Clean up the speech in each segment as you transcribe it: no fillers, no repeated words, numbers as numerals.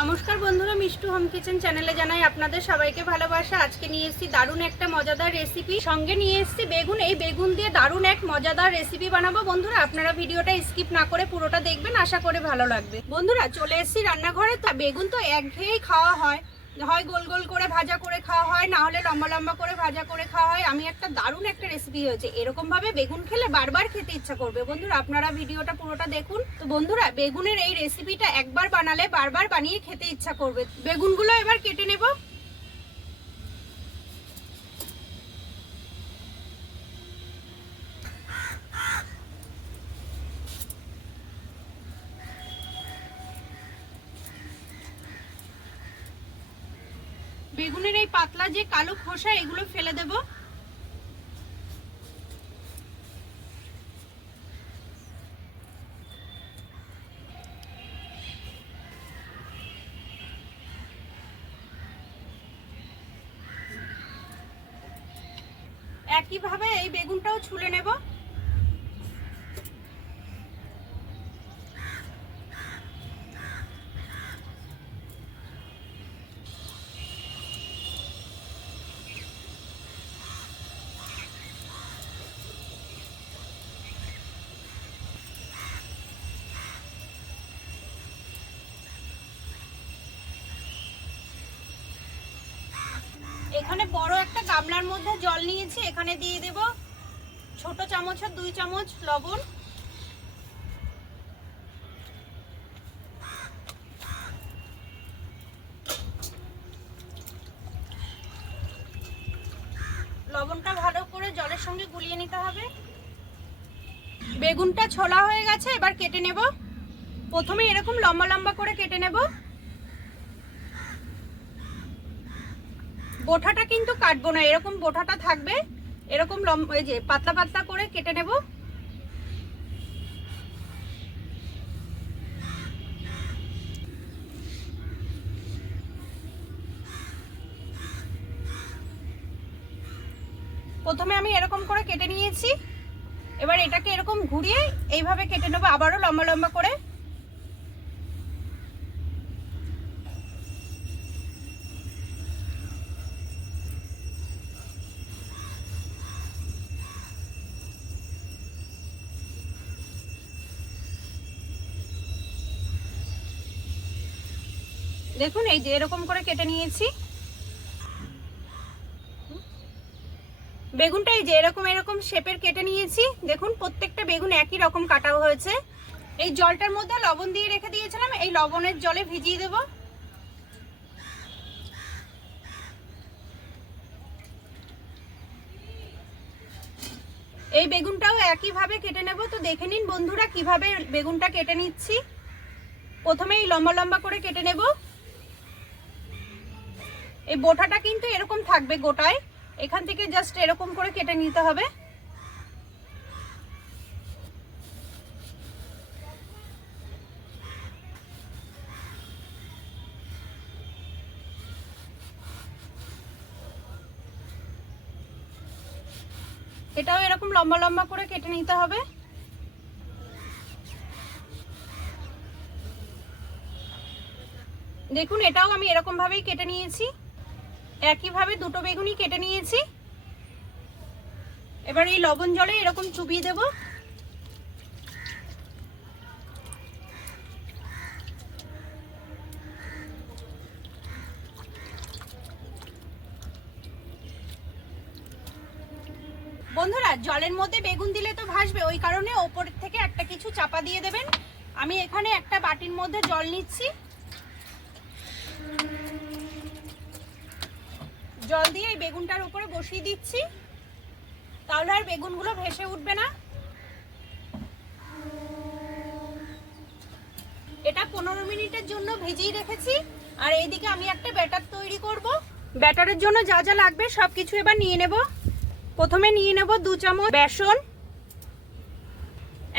নমস্কার বন্ধুরা, Mishtu home kitchen চ্যানেলে জানাই আপনাদের সবাইকে ভালোবাসা। আজকে নিয়ে এসেছি দারুণ একটা মজাদার রেসিপি, সঙ্গে নিয়ে এসেছি বেগুন। এই বেগুন দিয়ে দারুণ এক মজাদার রেসিপি বানাবো। বন্ধুরা আপনারা ভিডিওটা স্কিপ না করে পুরোটা দেখবেন, আশা করে ভালো লাগবে। বন্ধুরা চলে এসেছি রান্নাঘরে। তো বেগুন তো একঘেয়েই খাওয়া হয়, হয় গোল গোল করে ভাজা করে খাওয়া হয়, না হলে লম্বা লম্বা করে ভাজা করে খাওয়া হয়। আমি একটা দারুণ একটা রেসিপি হয়েছে, এরকম ভাবে বেগুন খেলে বারবার খেতে ইচ্ছা করবে। বন্ধুরা আপনারা ভিডিওটা পুরোটা দেখুন। তো বন্ধুরা বেগুনের এই রেসিপিটা একবার বানালে বারবার বানিয়ে খেতে ইচ্ছা করবে। বেগুনগুলো এবার কেটে নেব। বেগুনের এই পাতলা যে কালো খোসা, এগুলো ফেলে দেব। একইভাবে এই বেগুনটাও ছুলে নেব। এখানে বড় একটা গামলার মধ্যে জল নিয়েছি, এখানে দিয়ে দেব ছোট চামচের 2 চামচ লবণ। লবণটা ভালো করে জলের সঙ্গে গুলিয়ে নিতে হবে। বেগুনটা ছোলা হয়ে গেছে, এবার কেটে নেব। প্রথমে এরকম লম্বা লম্বা করে কেটে নেব। বোটাটা কিন্তু কাটবো না, এরকম বোটাটা থাকবে, এরকম লম্বা, এই যে পাতলা পাতলা করে কেটে নেব। প্রথমে আমি এরকম করে কেটে নিয়েছি, এবার এটাকে এরকম ঘুরিয়ে এইভাবে কেটে নেব, আবারও লম্বা লম্বা করে। দেখুন এই যে এরকম করে কেটে নিয়েছি। বেগুনটা এই যে এরকম এরকম শেপের কেটে নিয়েছি। দেখুন প্রত্যেকটা বেগুন একই রকম কাটা হয়েছে। এই জলটার মধ্যে লবণ দিয়ে রেখে দিয়েছিলাম, এই লবণের জলে ভিজিয়ে দেব। এই বেগুনটাও একইভাবে কেটে নেব। তো দেখে নিন বন্ধুরা কিভাবে বেগুনটা কেটে নিচ্ছি। প্রথমে এই লম্বা লম্বা করে কেটে নেব। এই বোটাটা কিন্তু এরকম থাকবে গোটায়, এখান থেকে জাস্ট এরকম করে কেটে নিতে হবে। এটাও এরকম লম্বা লম্বা করে কেটে নিতে হবে। দেখুন এটাও আমি এরকম ভাবেই কেটে নিয়েছি, একইভাবে দুটো বেগুনই কেটে নিয়েছি। এবার এই লবণ জলে এরকম চুবিয়ে দেব। বন্ধুরা জলের মধ্যে বেগুন দিলে তো ভাসবে, ওই কারণে ওপর থেকে একটা কিছু চাপা দিয়ে দেবেন। আমি এখানে একটা বাটির মধ্যে জল নিচ্ছি, জল দিয়ে এই বেগুনটার উপরে বসিয়ে দিচ্ছি, তাহলে আর বেগুনগুলো ভেসে উঠবে না। এটা 15 মিনিটের জন্য ভিজিয়ে রেখেছি। আর এইদিকে আমি একটা ব্যাটার তৈরি করব। ব্যাটারের জন্য যা যা লাগবে সবকিছু এবার নিয়ে নেব। প্রথমে নিয়ে নেব 2 চামচ বেসন,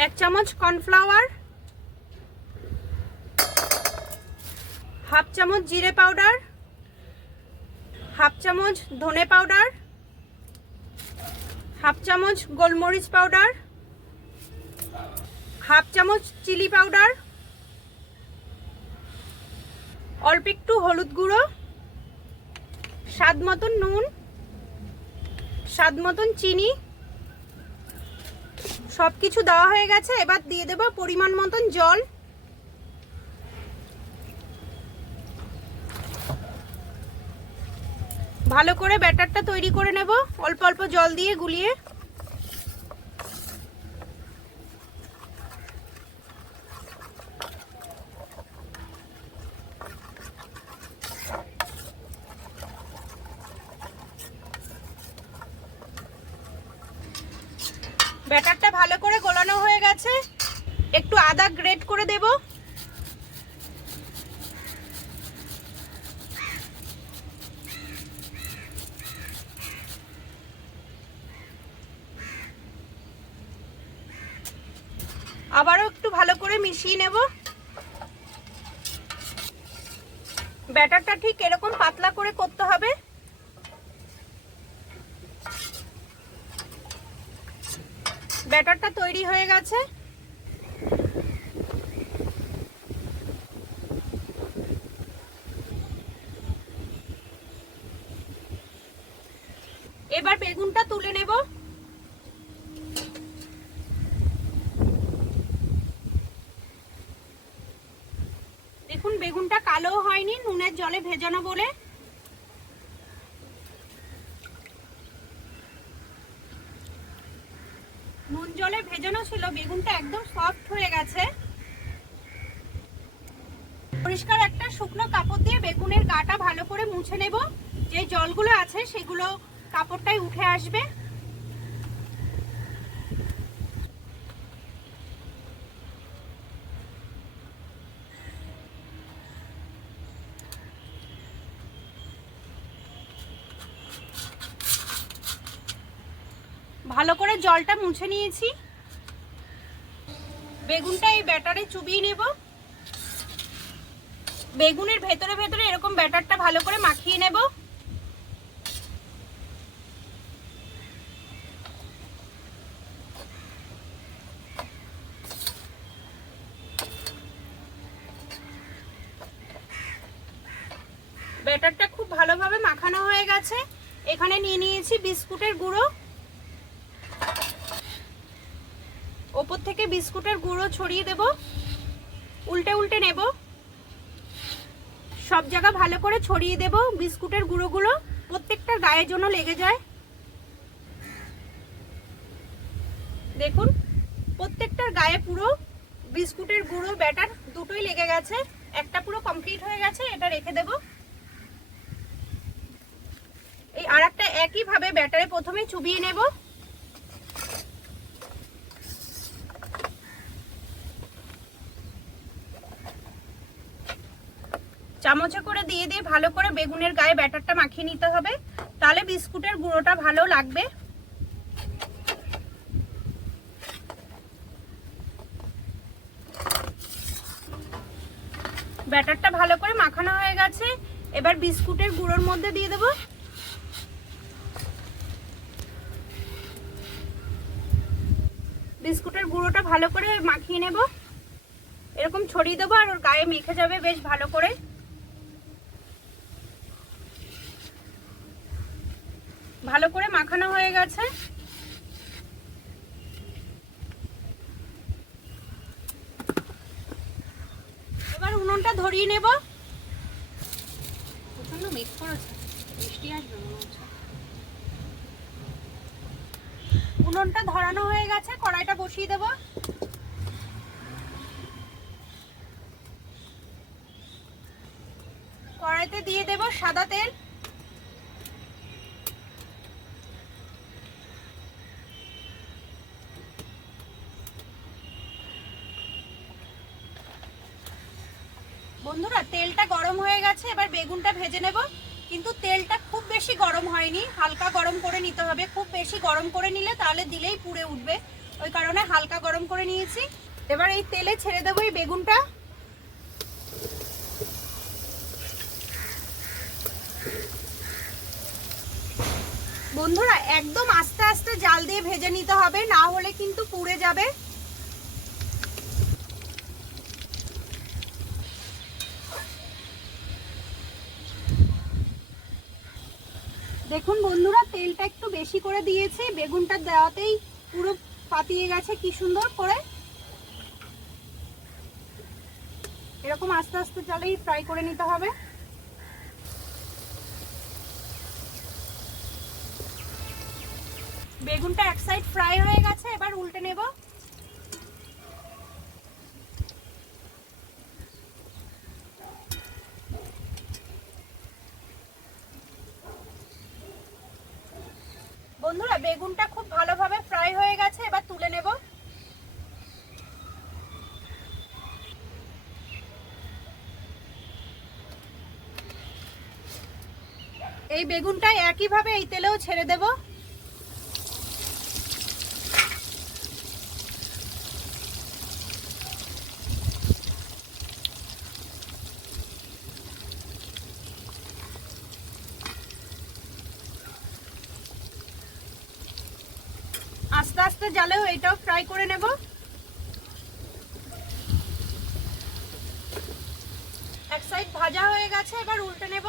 1 চামচ কর্নফ্লাওয়ার, হাফ চামচ জিরে পাউডার, হাফ চামচ ধনে পাউডার, হাফ চামচ গোলমরিচ পাউডার, হাফ চামচ চিলি পাউডার, অল্প একটু হলুদ গুঁড়ো, স্বাদ মতন নুন, স্বাদ মতন চিনি, সবকিছু দেওয়া হয়ে গেছে। এবার দিয়ে দেব পরিমাণ মতন জল। ভালো করে ব্যাটারটা তৈরি করে নেব অল্প অল্প জল দিয়ে গুলিয়ে। ব্যাটারটা ভালো করে গোলানো হয়ে গেছে। একটু আদা গ্রেট করে দেব। আবারও একটু ভালো করে মিশিয়ে নেব। ব্যাটারটা ঠিক এরকম পাতলা করে করতে হবে। ব্যাটারটা তৈরি হয়ে গেছে। এবার বেগুনটা তুলে নেব। দেখুন বেগুনটা কালো হয়নি, নুনের জলে ভেজানো বলে। নুন জলে ভেজানো ছিল, বেগুনটা একদম সফট হয়ে গেছে। পরিষ্কার একটা শুকনো কাপড় দিয়ে বেগুনের গাটা ভালো করে মুছে নেব। যে জলগুলো আছে সেগুলো কাপড়টাই উঠে আসবে। ভালো করে জলটা মুছে নিয়েছি। বেগুনটা এই ব্যাটারে চুবিয়ে নেব। বেগুনের ভেতরে ভেতরে এরকম ব্যাটারটা ভালো করে মাখিয়ে নেব। ব্যাটারটা খুব ভালোভাবে মাখানো হয়ে গেছে। এখানে নিয়ে নিয়েছি বিস্কুটের গুঁড়ো। ওপর থেকে বিস্কুটের গুঁড়ো ছড়িয়ে দেব। উল্টে উল্টে নেব। সব জায়গা ভালো করে ছড়িয়ে দেব বিস্কুটের গুঁড়োগুলো, প্রত্যেকটা গায়ের জন্য লেগে যায়। দেখুন প্রত্যেকটার গায়ে পুরো বিস্কুটের গুঁড়ো ব্যাটার দুটোই লেগে গেছে। একটা পুরো কমপ্লিট হয়ে গেছে, এটা রেখে দেব। এই আরেকটা একইভাবে ব্যাটারে প্রথমে চুবিয়ে নেব। চামচে করে দিয়ে দিয়ে ভালো করে বেগুনের গায়ে ব্যাটারটা মাখিয়ে নিতে হবে, তাহলে বিস্কুটের গুঁড়োটা ভালো লাগবে। ব্যাটারটা ভালো করে মাখানো হয়ে গেছে। এবার বিস্কুটের গুঁড়োর মধ্যে দিয়ে দেব। বিস্কুটের গুঁড়োটা ভালো করে মাখিয়ে নেব। এরকম ছড়িয়ে দেবো আর ওর গায়ে মেখে যাবে বেশ ভালো করে। ভালো করে মাখানো হয়ে গেছে। এবার উনুনটা ধরিয়ে নেব। প্রচন্ড মেঘ করেছে, বৃষ্টি আসবে মনে হচ্ছে। উনুনটা ধরানো হয়ে গেছে, কড়াইটা বসিয়ে দেব। কড়াইতে দিয়ে দেব সাদা তেল। বন্ধুরা তেলটা গরম হয়ে গেছে, এবার বেগুনটা ভেজে নেব। কিন্তু তেলটা খুব বেশি গরম হয়নি, হালকা গরম করে নিতে হবে। খুব বেশি গরম করে নিলে তাহলে দিলেই পুড়ে উঠবে, ওই কারণে হালকা গরম করে নিয়েছি। এবার এই তেলে ছেড়ে দেবো এই বেগুনটা। বন্ধুরা একদম আস্তে আস্তে জাল দিয়ে ভেজে নিতে হবে, না হলে কিন্তু পুড়ে যাবে। দেখুন বন্ধুরা, তেলটা একটু বেশি করে দিয়েছি, বেগুনটা দেওয়াতেই পুরো পাতিয়ে গেছে কি সুন্দর করে। এরকম আস্তে আস্তে চালেই ফ্রাই করে নিতে হবে। বেগুনটা এক সাইড ফ্রাই হয়ে গেছে, এবার উল্টে নেব। বন্ধুরা, বেগুনটা খুব ভালোভাবে ফ্রাই হয়ে গেছে, এবার তুলে নেব। এই বেগুনটা একইভাবে এই তেলেও ছেড়ে দেব। আস্তে আস্তে জালেও এটাও ফ্রাই করে নেব। এক সাইড ভাজা হয়ে গেছে, এবার উল্টে নেব।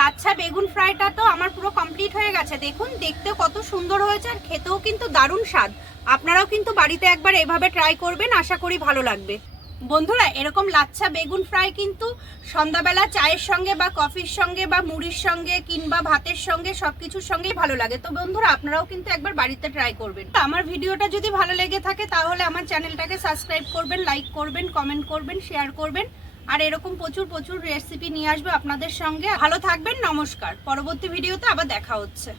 লাচ্ছা বেগুন ফ্রাইটা তো আমার পুরো কমপ্লিট হয়ে গেছে। দেখুন দেখতে কত সুন্দর হয়েছে, আর খেতেও কিন্তু দারুণ স্বাদ। আপনারাও কিন্তু বাড়িতে একবার এভাবে ট্রাই করবেন, আশা করি ভালো লাগবে। বন্ধুরা, এরকম লাচ্ছা বেগুন ফ্রাই কিন্তু সন্ধ্যাবেলা চায়ের সঙ্গে বা কফির সঙ্গে বা মুড়ির সঙ্গে কিংবা ভাতের সঙ্গে সবকিছুর সঙ্গেই ভালো লাগে। তো বন্ধুরা, আপনারাও কিন্তু একবার বাড়িতে ট্রাই করবেন। আমার ভিডিওটা যদি ভালো লেগে থাকে তাহলে আমার চ্যানেলটাকে সাবস্ক্রাইব করবেন, লাইক করবেন, কমেন্ট করবেন, শেয়ার করবেন। আর এরকম প্রচুর রেসিপি নিয়ে আসবো আপনাদের সঙ্গে। ভালো থাকবেন, নমস্কার। পরবর্তী ভিডিওতে আবার দেখা হচ্ছে।